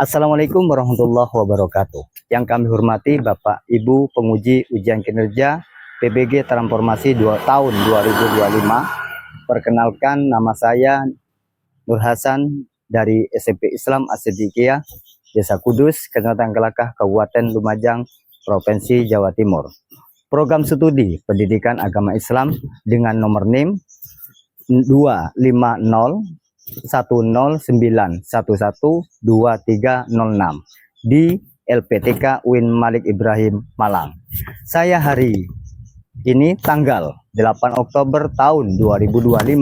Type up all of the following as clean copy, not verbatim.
Assalamualaikum warahmatullahi wabarakatuh. Yang kami hormati Bapak Ibu penguji ujian kinerja PBG Transformasi 2 tahun 2025. Perkenalkan, nama saya Nur Hasan dari SMP Islam As-Siddiqiyah, Desa Kudus, Kecamatan Kelakah, Kabupaten Lumajang, Provinsi Jawa Timur. Program studi pendidikan agama Islam dengan nomor NIM 250 109112306 di LPTK UIN Malik Ibrahim Malang. Saya hari ini tanggal 8 Oktober tahun 2025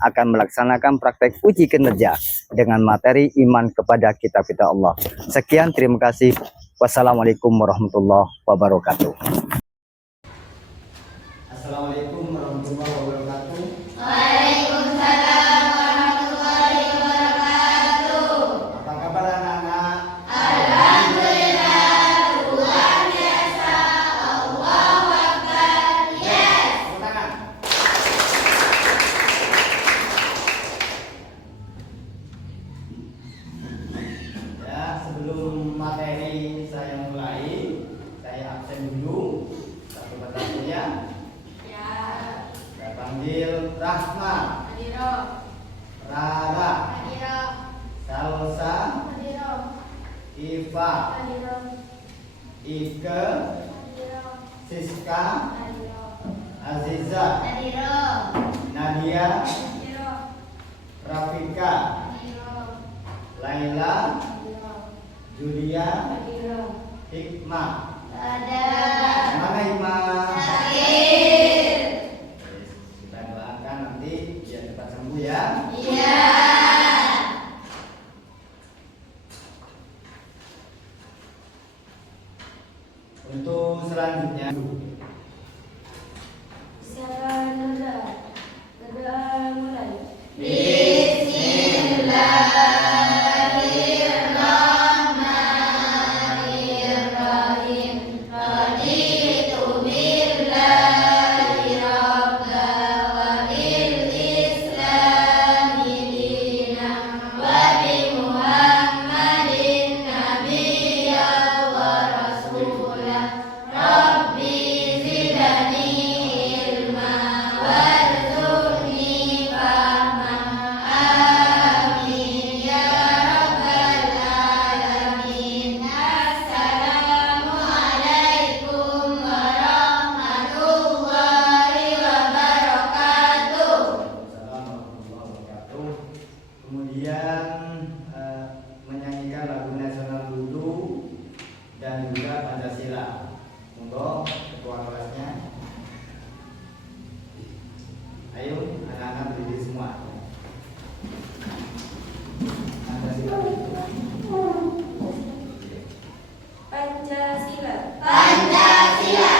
akan melaksanakan praktek uji kinerja dengan materi iman kepada kitab-kitab Allah. Sekian, terima kasih. Wassalamualaikum warahmatullahi wabarakatuh. Assalamualaikum warahmatullahi wabarakatuh. Waalaikumsalam warahmatullahi wabarakatuh. Apa kabar anak-anak? Alhamdulillah, luar biasa. Allahu Akbar. Yes. Tepuk tangan. Ya, sebelum materi saya mulai, saya absen dulu. Satu persatu ya. Ya. Saya panggil Rahma, Hadiro. Rara, Hadiro. Salsa, Hadiro. Iva, Hadiro. Ike, Hadiro. Siska, Hadiro. Aziza, Hadiro. Nadia, Hadiro. Rafika, Hadiro. Laila, Hadiro. Julia, Hadiro. Hikmah. Ada. Mana Hikmah? Sakit. Kita doakan nanti biar cepat sembuh ya. Iya. Untuk selanjutnya, Siapa Nurda? Nurda mulai. Bismillahirrahmanirrahim. Raditu billahi rabba wa bil islami dina wa bi Muhammadin nabiyya wa rasulah. Rabbi zidani ilma warzuqni fahma. Amin ya rabbal alamin. Assalamu alaikum warahmatullahi wabarakatuh. Assalamualaikum warahmatullahi wabarakatuh. Kemudian menyanyikan lagu nasional dulu dan juga Pancasila. Monggo ketua kelasnya. Ayo anak-anak berdiri semua. Pancasila. Pancasila. Pancasila.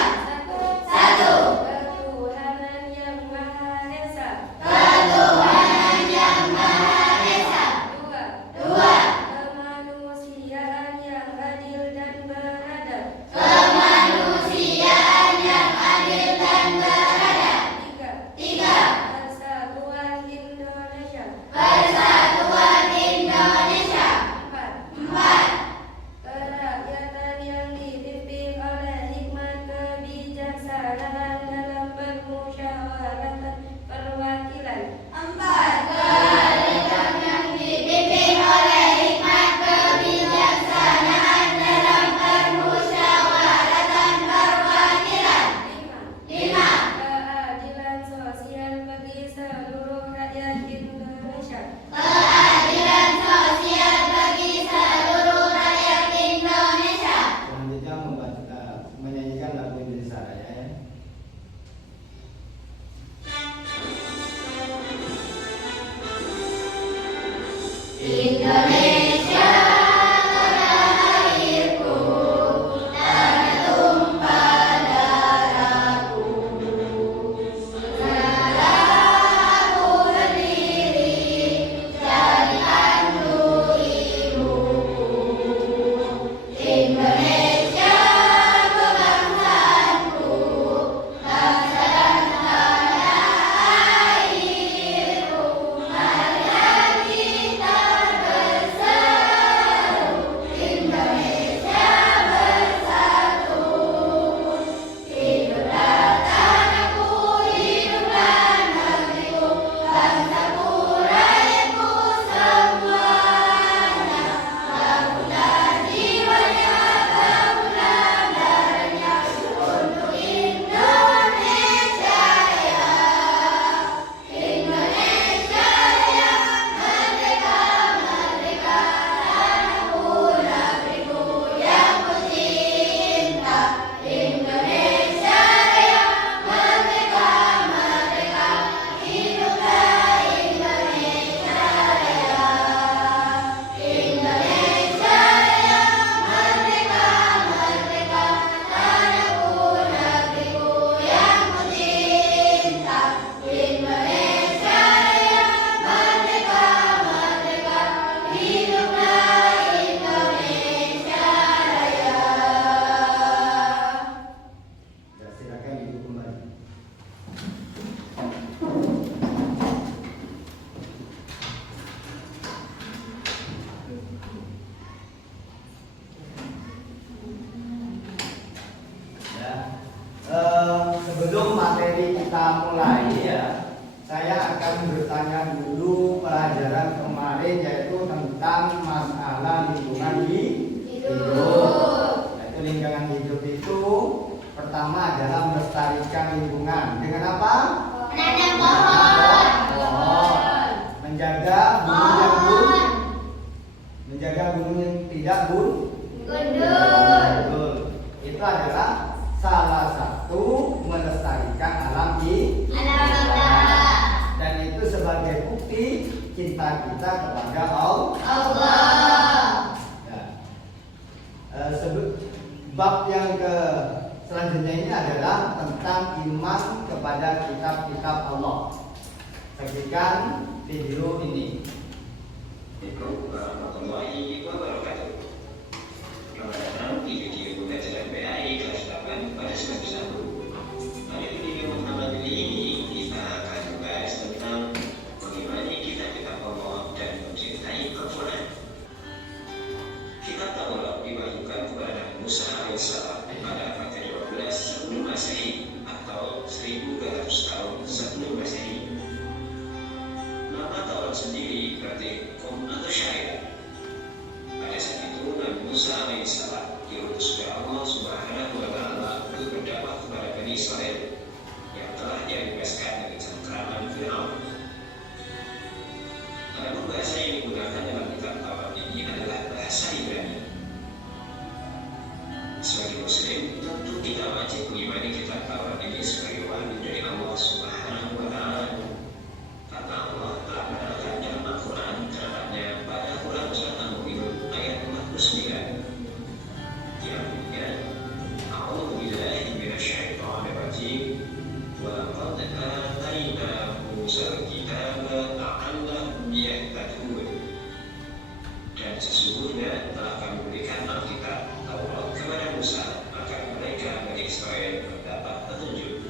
Satu. Ketuhanan yang Maha Esa. Ketuhanan yang Maha Esa. Dua. Dua. Kemanusiaan yang adil dan beradab. Kemanusiaan yang adil dan beradab. Tiga. Tiga. Persatuan Indonesia. Persatuan Indonesia. Empat. Empat. Kerakyatan yang dipimpin oleh hikmat kebijaksanaan dalam permusyawaratan perwakilan. Empat. Kerakyatan yang dipimpin oleh hikmat kebijaksanaan dalam permusyawaratan perwakilan. Lima. Lima. Keadilan sosial bagi seluruh rakyat Indonesia. Keadilan sosial bagi seluruh rakyat Indonesia. Selanjutnya menyanyikan lagu Indonesia Raya ya. Indonesia tanah airku, tanah tumpah darahku. Segala aku berdiri, jadikan ku ibuku. Indonesia kebangsaanku, bangsa dan tanah airku. Marilah kita bersatu. mulai ya, saya akan bertanya dulu pelajaran kemarin yaitu tentang masalah lingkungan hidup. Yaitu lingkungan hidup itu pertama adalah melestarikan lingkungan dengan apa? Menanam pohon. Pohon. Menjaga gunung yang menjaga gunung yang tidak gundul. Itu adalah salah satu melestarikan alam kita. Dan itu sebagai bukti cinta kita kepada Allah. Ya. Bab yang selanjutnya ini adalah tentang iman kepada kitab-kitab Allah. Saksikan video ini. Assalamualaikum warahmatullahi wabarakatuh. Selamat datang di video pembelajaran PAI kelas 8 pada semester 1. Pada video pertama ini kita akan membahas tentang bagaimana kitab-kitab Allah dan mencintai Al-Quran. Kitab Taurat diwahyukan kepada Musa alaihissalam pada abad ke-12 sebelum Masehi atau 1200 tahun sebelum Masehi. Nama Taurat sendiri berarti hukum atau syariat. Pada saat itu Nabi Musa alaihissalam diutus oleh Allah Subhanahu wa Ta'ala untuk berdakwah kepada Bani Israel yang telah dia bebaskan dari cengkraman Firaun. Adapun bahasa yang digunakan dalam kitab Taurat ini adalah bahasa Ibrani. Sebagai Muslim, tentu kita wajib mengimani kitab Taurat ini sebagai wahyu dari Allah Subhanahu wa Ta'ala. Karena Allah telah menerangkan dalam Al-Quran terhadapnya pada Quran Surat Al-Mu'minun ayat 49 yang bunyinya A'udzu billahi minasyaitonir rajim wa laqad atayna Musal kitaba la'allahum yahtadun. Dan sesungguhnya telah kami berikan Alkitab Taurat kepada Musa agar mereka Bani Israel mendapat petunjuk.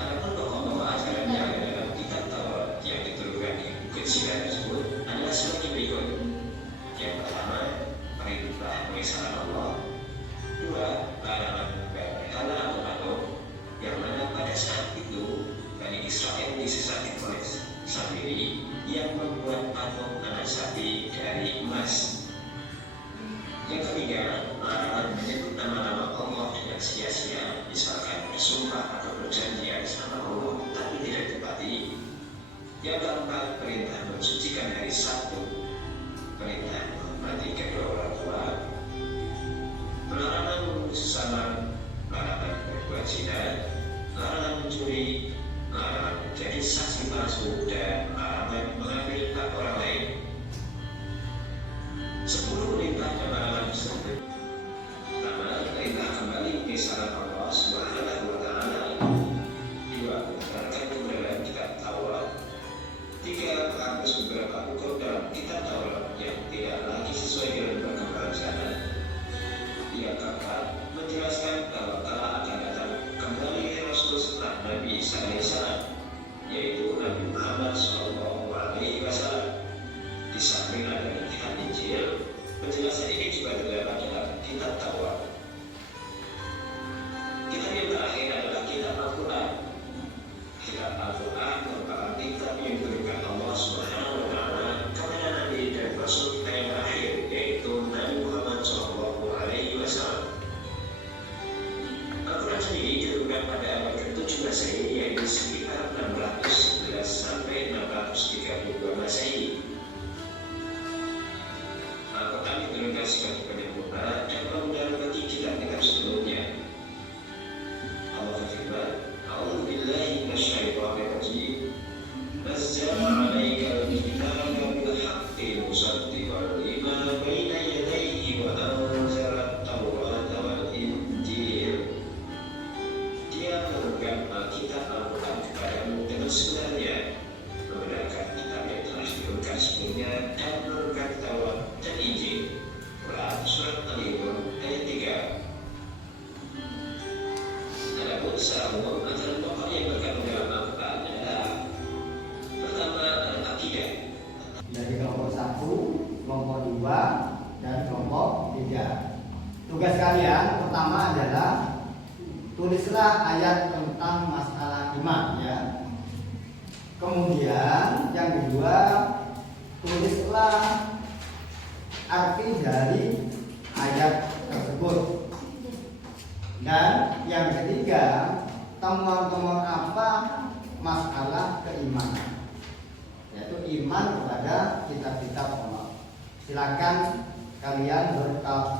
Adapun pokok-pokok ajaran yang ada dalam kitab Taurat yang diturunkan di Bukit Sinai tersebut adalah sebagai berikut. Yang pertama, perintah pengesahan Allah. Dua, larangan berhala atau patung, yang mana pada saat itu Bani Israel disesatkan oleh Samiri yang membuat patung anak sapi dari emas. Yang ketiga, larangan menyebut nama-nama Allah dengan sia-sia, misalkan bersumpah atau berjanji atas nama Allah tapi tidak ditepati. Yang keempat, perintah mensucikan hari Sabtu, perintah menghormati kedua orang tua, larangan membunuh sesama, larangan berbuat zina, larangan mencuri, larangan menjadi saksi palsu, dan larangan mengambil hak orang lain. 10 perintah dan larangan tersebut. Pertama, perintah kembali mengesahkan Allah Subhanahu wa Ta'ala. 2. Menerangkan kebenaran kitab Taurat. 3. Menghapus beberapa hukum dalam kitab Taurat yang tidak lagi sesuai dengan perkembangan zaman. Yang keempat, menjelaskan bahwa telah akan datang kembali Rasul setelah Nabi Isa alaihissalam, yaitu Nabi Muhammad SAW. Di samping adanya kitab Injil, penjelasan ini juga terdapat dalam kitab Taurat. Kitab yang terakhir adalah kitab Al-Quran. Kitab Al-Quran merupakan kitab yang diberikan Allah Subhanahu wa Ta'ala kepada Nabi dan Rasul kita yang terakhir, yaitu Nabi Muhammad SAW. Al-Quran sendiri diturunkan pada abad ke-7 Masehi, yaitu sekitar 611 sampai 632 Masehi. Al-Quran diturunkan sebagai penyempurna dan pemudara bagi kitab-kitab sebelumnya. Allah berfirman, A'udzu billahi minasyaitonir rajim. Nazzala 'alaikal kitaba bil haqqi musaddiqan lima baina yadayhi wa anzala at-taurata wal injil. Dia menurunkan Alkitab Al-Quran kepadamu dengan sebenarnya, membenarkan kitab yang telah diturunkan sebelumnya dan menurunkan Taurat dan Injil. Quran Surat Al-Imran ayat 3. Adapun secara umum ajaran pokok yang terkandung dalam Al-Quran adalah pertama adalah akidah. Dari kelompok 1, kelompok 2, dan kelompok 3. Tugas kalian pertama adalah tulis tulislah ayat tentang masalah iman ya. Kemudian yang kedua, tulislah arti dari ayat tersebut. Dan yang ketiga, temuan-temuan apa masalah keimanan, yaitu iman kepada kitab-kitab Allah. Silakan kalian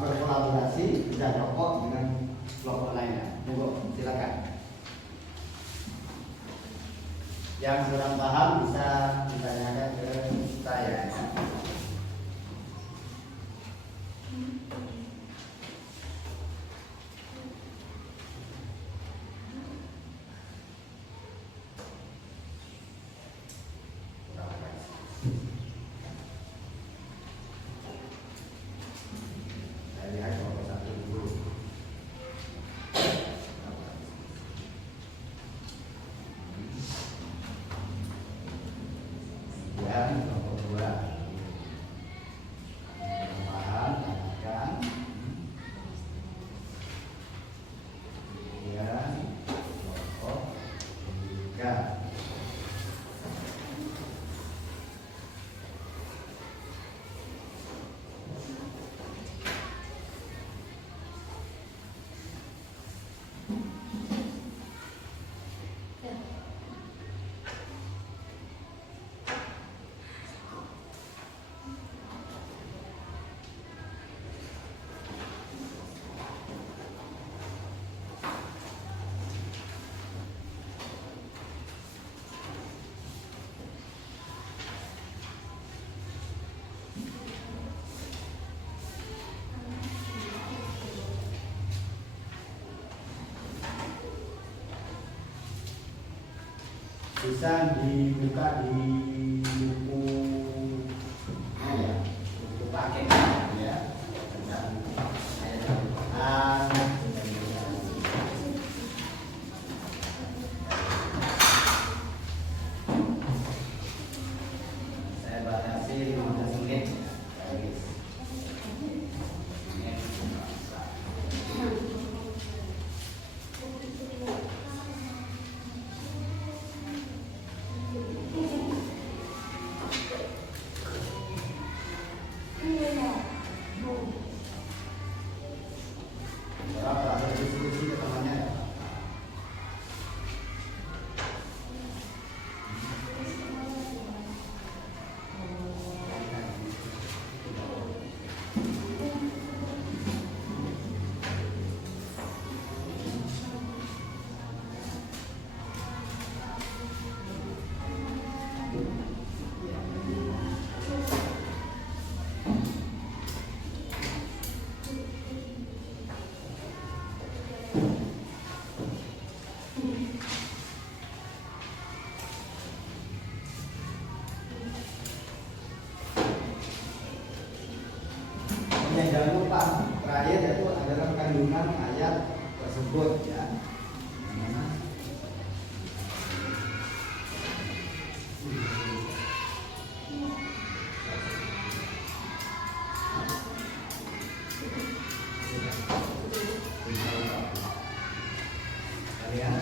berkolaborasi, bisa rokok dengan kelompok lainnya. Monggo, silakan. Yang kurang paham bisa ditanyakan ke saya ya. Bisa dibuka di buku buku paket ya. Saya batasi 15 menit. Jangan lupa terakhir itu adalah kandungan ayat tersebut ya. Kalian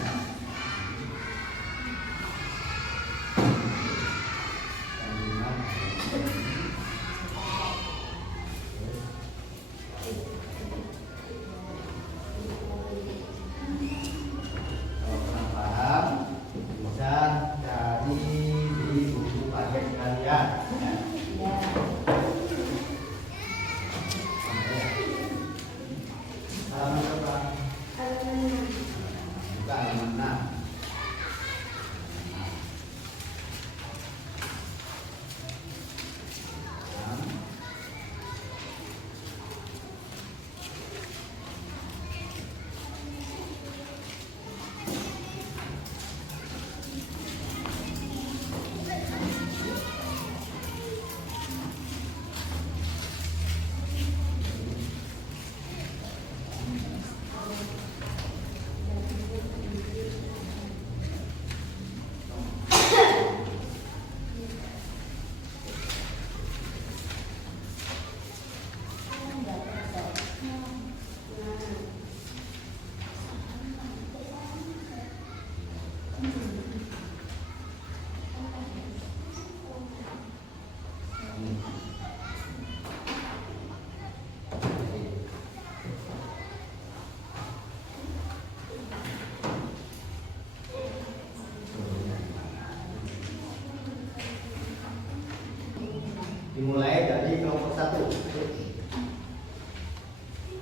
Dimulai dari kelompok 1.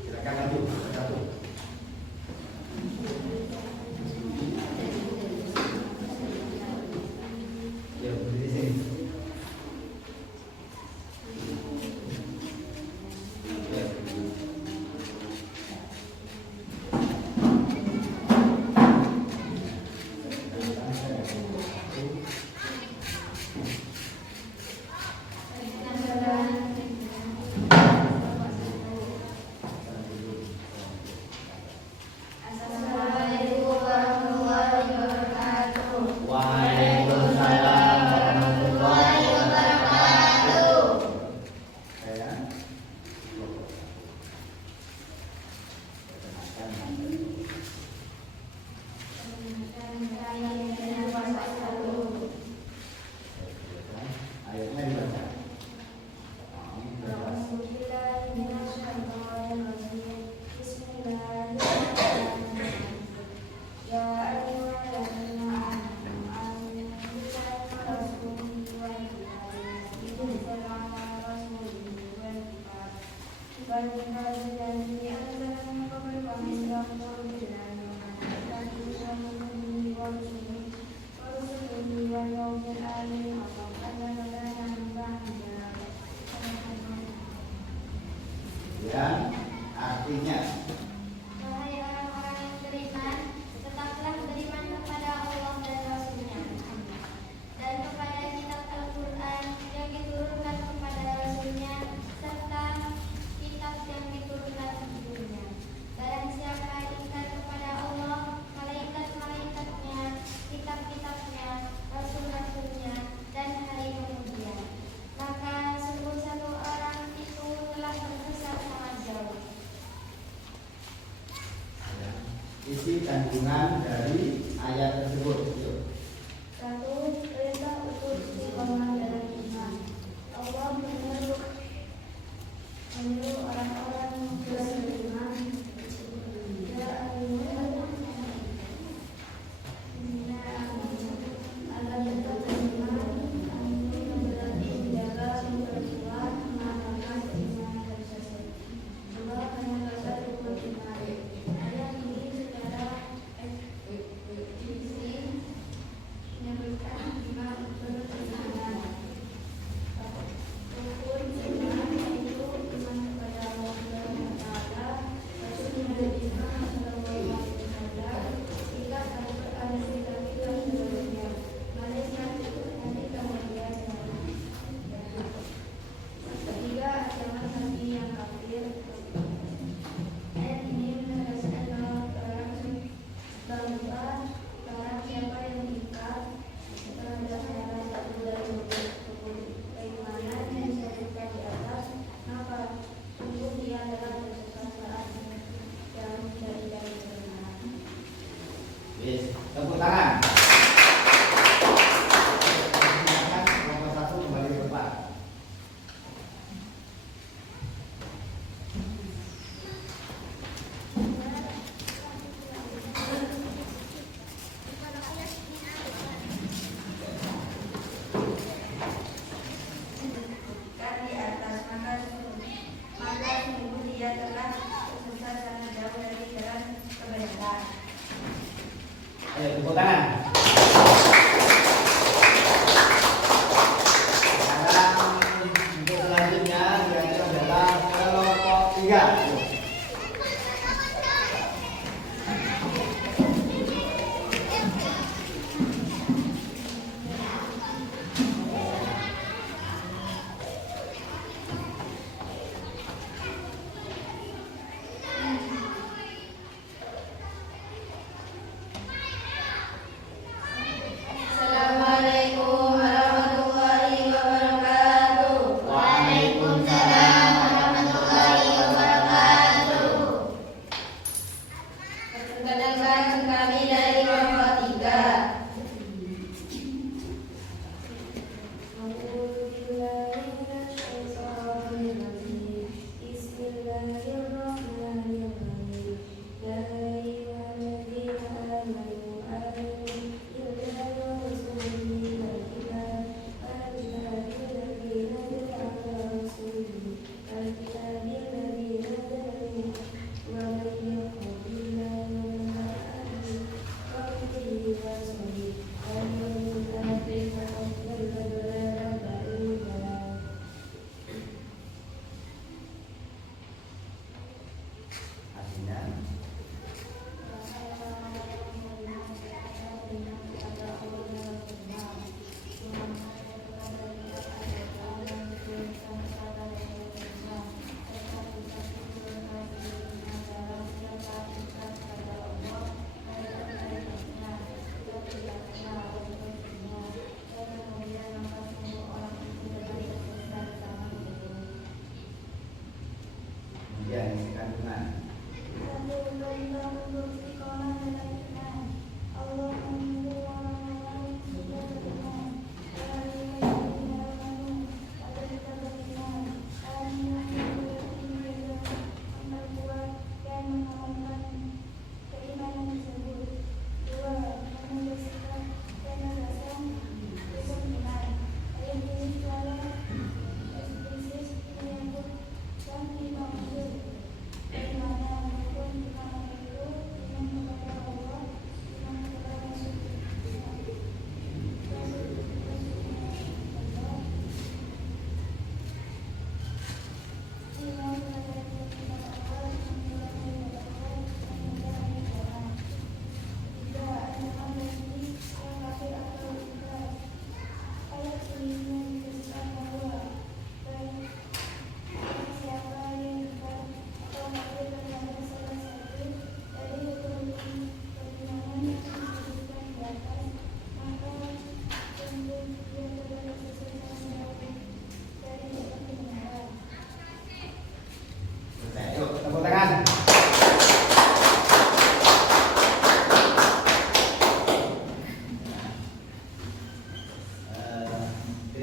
Silakan maju kelompok 1. Ya, berdiri sini. Assalamualaikum warahmatullahi wabarakatuh. Waalaikumsalam warahmatullahi wabarakatuh. Saya ayatnya dibaca. Yang artinya Wahai orang-orang yang beriman, tetaplah beriman kepada Allah dan Rasul-Nya dan kepada kitab Al-Quran yang diturunkan kepada Rasul-Nya serta kitab yang diturunkan sebelumnya. Barang siapa ingkar kepada Allah, malaikat-malaikatnya, kitab-kitabnya, Rasul-Rasulnya, dan hari kemudian, maka sungguh satu orang itu telah bersesat sangat jauh. isi kandungan dari ayat tersebut. Yuk. 1. Perintah untuk istiqomah dalam iman. Allah menyuruh orang-orang yang beriman. Ya ayyuhallazina agar tetap beriman, berarti menjaga memperkuat, mengamalkan keimanan dan sesat. 2. Menegakkan rukun iman. Ayat ini secara eksplisit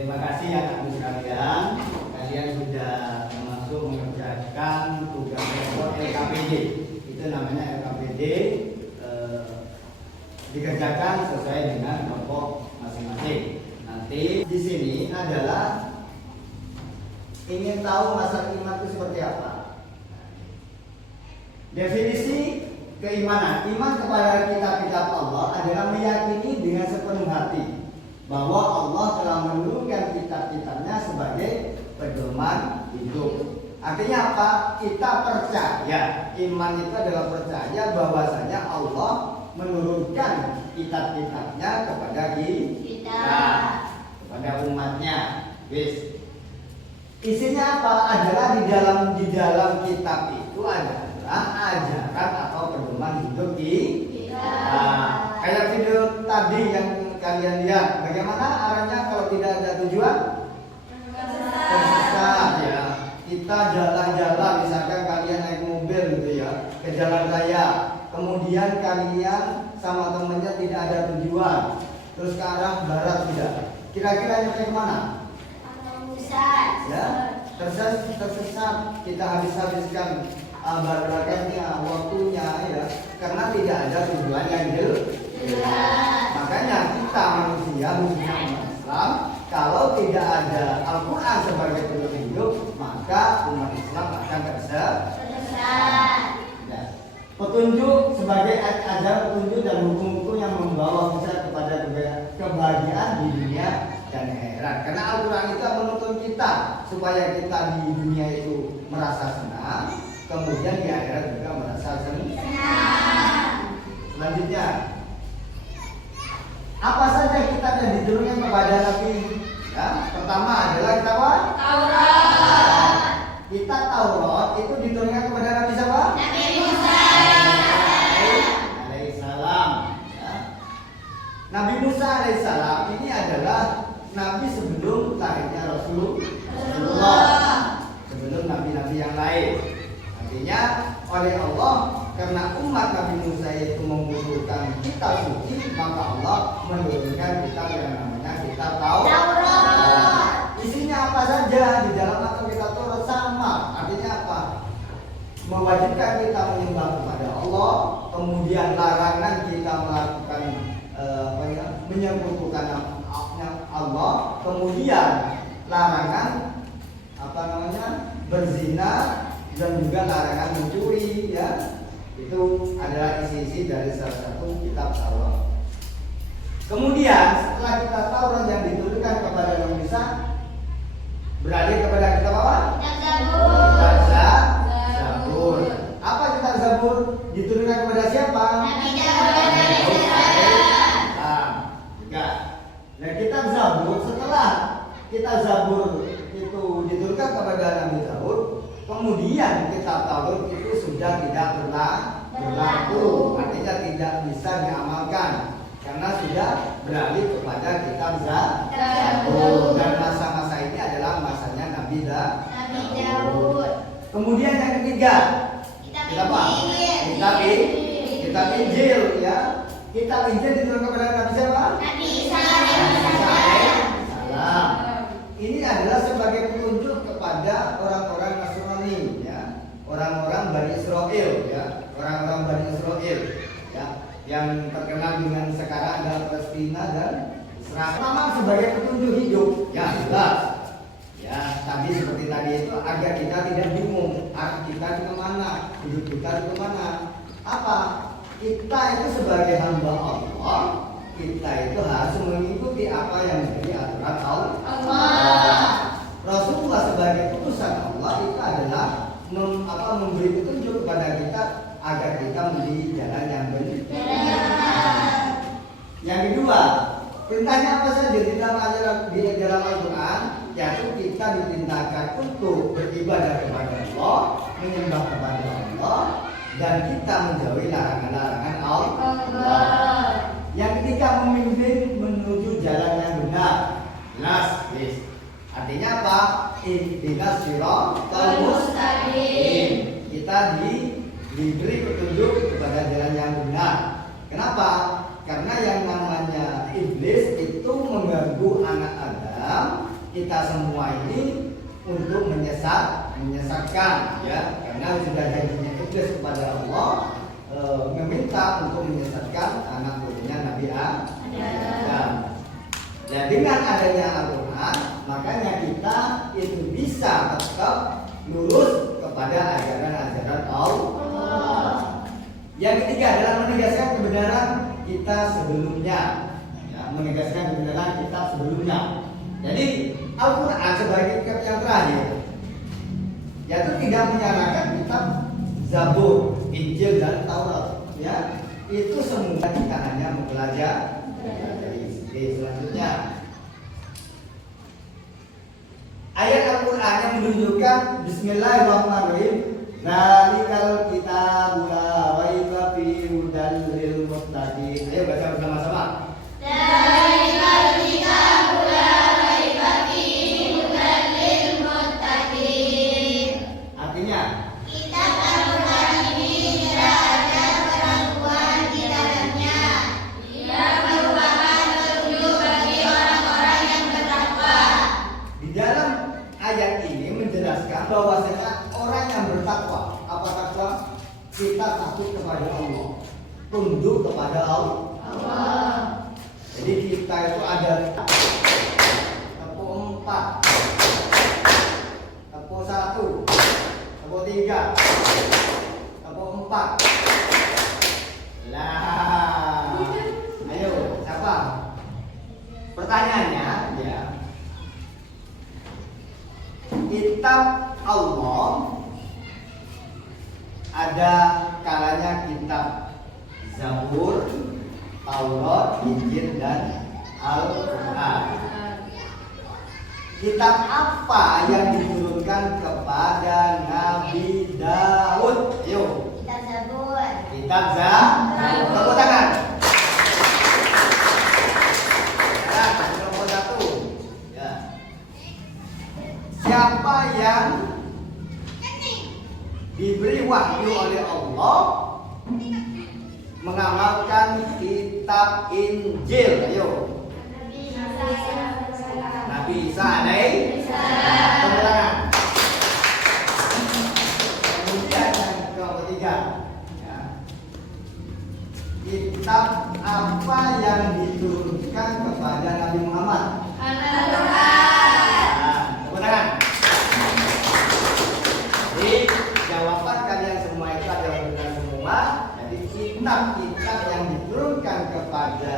Terima kasih anak-anak sekalian. Kalian sudah termasuk mengerjakan tugas repot LKPD. Itu namanya LKPD, dikerjakan sesuai dengan kelompok masing-masing. Nanti di sini adalah ingin tahu masalah iman itu seperti apa. Definisi keimanan. Iman kepada kitab-kitab Allah adalah meyakini dengan sepenuh hati bahwa Allah telah menurunkan kitab-kitabnya sebagai pedoman hidup. Artinya apa? Kita percaya. Iman itu adalah percaya bahwasanya Allah menurunkan kitab-kitabnya kepada kita, kepada umatnya. Wis. Isinya apa? Adalah di dalam kitab itu adalah ajaran atau pedoman hidup kita. Kayak video tadi yang kalian lihat, bagaimana arahnya kalau tidak ada tujuan? Tersesat ya. Kita jalan-jalan, misalkan kalian naik mobil gitu ya, ke jalan raya, kemudian kalian sama temennya tidak ada tujuan, terus ke arah barat sudah. Kira-kira nyampe kemana? Ya, tersesat. Kita habiskan barakahnya, waktunya ya, karena tidak ada tujuan yang jelas. Makanya kita manusia umat Islam, kalau tidak ada Al-Quran sebagai petunjuk hidup, maka umat Islam akan tersesat. Ya. Petunjuk sebagai ajaran petunjuk dan hukum-hukum yang membawa kita kepada kebahagiaan di dunia dan akhirat. Karena Al-Quran itu menuntun kita supaya kita di dunia itu merasa senang, kemudian di akhirat juga merasa senang. Selanjutnya, apa saja kitab yang diturunkan kepada Nabi? Ya, pertama adalah kitab Taurat. Kitab Taurat itu diturunkan kepada Nabi siapa? Nabi Musa alaihissalam. Ya. Nabi Musa alaihissalam ini adalah Nabi sebelum lahirnya Rasulullah, sebelum nabi-nabi yang lain. Artinya oleh Allah, karena umat Nabi Musa itu membutuhkan kitab suci, maka Allah menurunkan kitab yang namanya kitab Taurat. Isinya apa saja di dalam atau kitab Taurat sama. Artinya apa? Mewajibkan kita menyembah kepada Allah, kemudian larangan kita melakukan menyekutukan Allah, kemudian larangan berzina, dan juga larangan mencuri ya. Itu adalah isi-isi dari salah satu kitab Taurat. Kemudian setelah kitab Taurat yang diturunkan kepada Nabi Musa, beralih kepada kitab apa? Kitab Zabur. Apa kitab Zabur? Diturunkan kepada siapa? Nabi Daud alaihissalam. Juga. Nah, kitab Zabur, setelah kitab Zabur itu diturunkan kepada Nabi Daud, kemudian kitab Taurat itu sudah tidak berlaku, artinya tidak bisa diamalkan karena sudah beralih kepada kitab Zabur. Dan masa-masa ini adalah masanya Nabi Daud. Kemudian yang ketiga, kitab apa? Kitab Injil ya. Kitab Injil diturunkan kepada Nabi siapa? Nabi Isa alaihissalam. Ini adalah sebagai petunjuk kepada orang-orang Nasrani ya, orang-orang Bani Israel ya, orang-orang Bani Israel ya, yang terkenal dengan sekarang adalah Palestina dan Israel. Memang sebagai petunjuk hidup ya, jelas ya. Tadi seperti tadi itu agar kita tidak bingung arah kita itu kemana, hidup kita itu kemana. Apa? Kita itu sebagai hamba Allah, kita itu harus mengikuti apa yang menjadi aturan Allah. Rasulullah sebagai utusan Allah itu adalah memberi petunjuk kepada kita agar kita memilih jalan yang benar. Yang kedua, perintahnya apa saja di dalam Al-Quran? Yaitu kita diperintahkan untuk beribadah kepada Allah, menyembah kepada Allah, dan kita menjauhi larangan-larangan Allah. Yang ketiga, memimpin menuju jalan yang benar. Jelas, yes. Artinya apa? Ihdinas siratal mustaqim. Kita diberi petunjuk kepada jalan yang benar. Kenapa? Karena yang namanya iblis itu mengganggu anak Adam kita semua ini untuk menyesatkan, ya, karena sudah janjinya Iblis kepada Allah meminta untuk menyesatkan anak turunnya Nabi Adam. Dan dengan adanya Al-Quran, makanya kita itu bisa tetap lurus kepada ajaran-ajaran Allah. Yang ketiga adalah menegaskan kebenaran kita sebelumnya, ya, menegaskan kebenaran kita sebelumnya. Jadi Al-Quran sebagai kitab yang terakhir, yaitu tidak menyalahkan kitab Zabur, Injil dan Taurat, ya. Itu semua kita hanya mempelajari. Selanjutnya ayat Al-Quran yang menunjukkan Bismillahirrahmanirrahim. Zalikal kitabul la raiba fihi hudal lil muttaqin. Ayo baca bersama-sama. Zalikal kitabul la raiba fihi hudal lil muttaqin. Artinya, Kitab Al-Quran ini tidak ada keraguan di dalamnya. Ia merupakan petunjuk bagi orang-orang yang bertakwa. di dalam ayat ini menjelaskan bahwasanya orang yang bertakwa, apa takwa? Kita takut kepada Allah, tunduk kepada Allah. Jadi kita itu ada tepuk 4, tepuk 1, tepuk 3, tepuk 4. Lah, ayo siapa? Pertanyaannya, ya, kitab Allah ada kalanya kitab Zabur, Taurat, Injil dan Al-Quran. Kitab apa yang diturunkan kepada Nabi Daud? Ayo. Kitab Zabur. Kitab Zabur. Tepuk tangan. Ya, nomor 1. Ya. Siapa yang diberi wahyu oleh Allah mengamalkan kitab Injil? Ayo. Nabi Isa alaihi salam. Tepuk tangan. Kemudian yang ketiga, ya. Kitab apa yang diturunkan kepada Nabi Muhammad? Al-Quran. Tepuk tangan. Jadi jawaban kalian semua itu adalah benar semua. Jadi kitab-kitab yang diturunkan kepada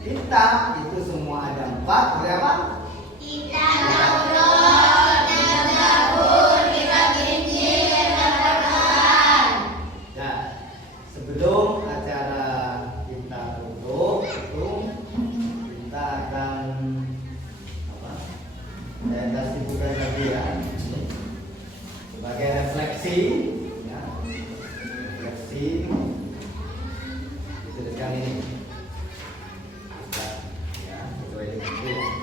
kita itu semua ada 4. Berapa? Kitab Taurat, Kitab Zabur, Kitab Injil, dan Al-Quran. Nah, sebelum acara kita tutup itu kita akan apa? Saya kasih bukan lagi ya. Sebagai refleksi, ya. Refleksi itu dekat ini. Ya, sesuai dengan itu.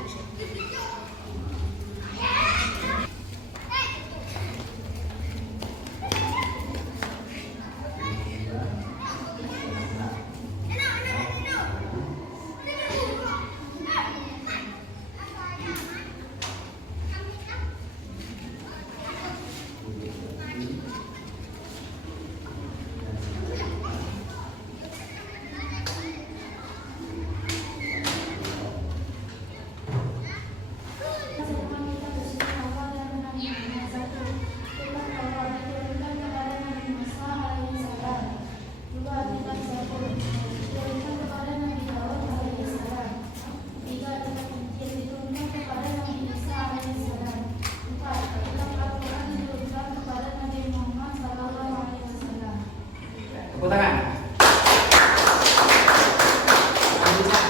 Tepuk tangan. Selanjutnya,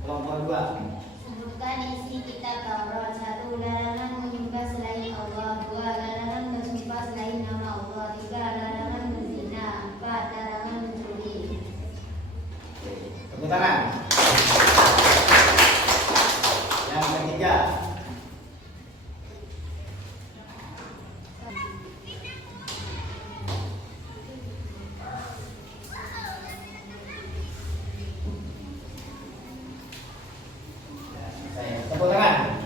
kelompok 2. Sebutkan isi kitab Taurat. 1. Larangan menyembah selain Allah. 2. Larangan bersumpah selain nama Allah. 3. Larangan berzina. 4. Larangan mencuri. Tepuk tangan. Yang ketiga. Tepuk tangan.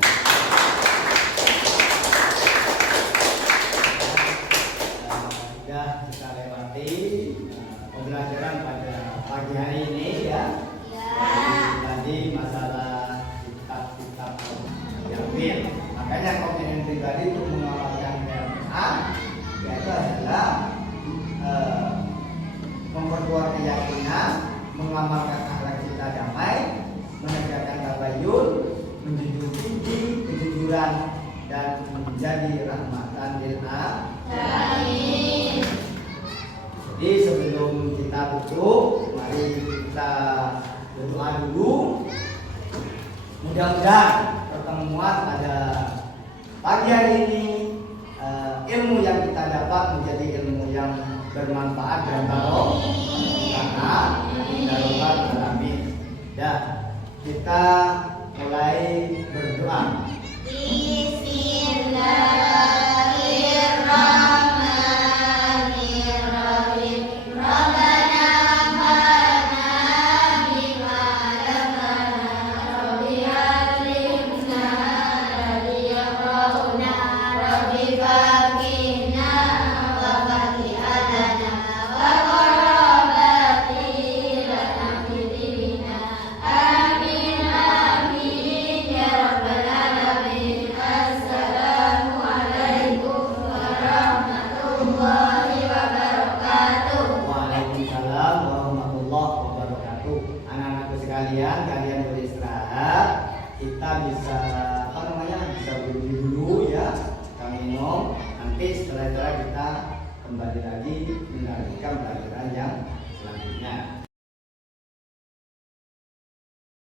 diambil. Makanya komitmen pribadi untuk mengamalkan PMA yaitu adalah memperkuat keyakinan, mengamalkan akhlak cita damai, menegakkan tabayun, menjunjung tinggi kejujuran, dan menjadi rahmatan lil alamin. Jadi sebelum kita tutup, mari kita berdoa dulu. Mudah-mudahan pertemuan pada pagi hari ini ilmu yang kita dapat menjadi ilmu yang bermanfaat dan barokah alamin. Dan kita mulai berdoa. Bismillahirrahmanirrahim. Rabbana hana bima lamana Rabbi alimna Rabbi yaqrauna Rabbi fakina wa fakihatana wa qarabati lana fidina. Amin amin ya rabbal alamin. Assalamualaikum warahmatullahi wabarakatuh. Waalaikumsalam warahmatullahi wabarakatuh. Anak-anakku sekalian, kalian beristirahat. Kita bisa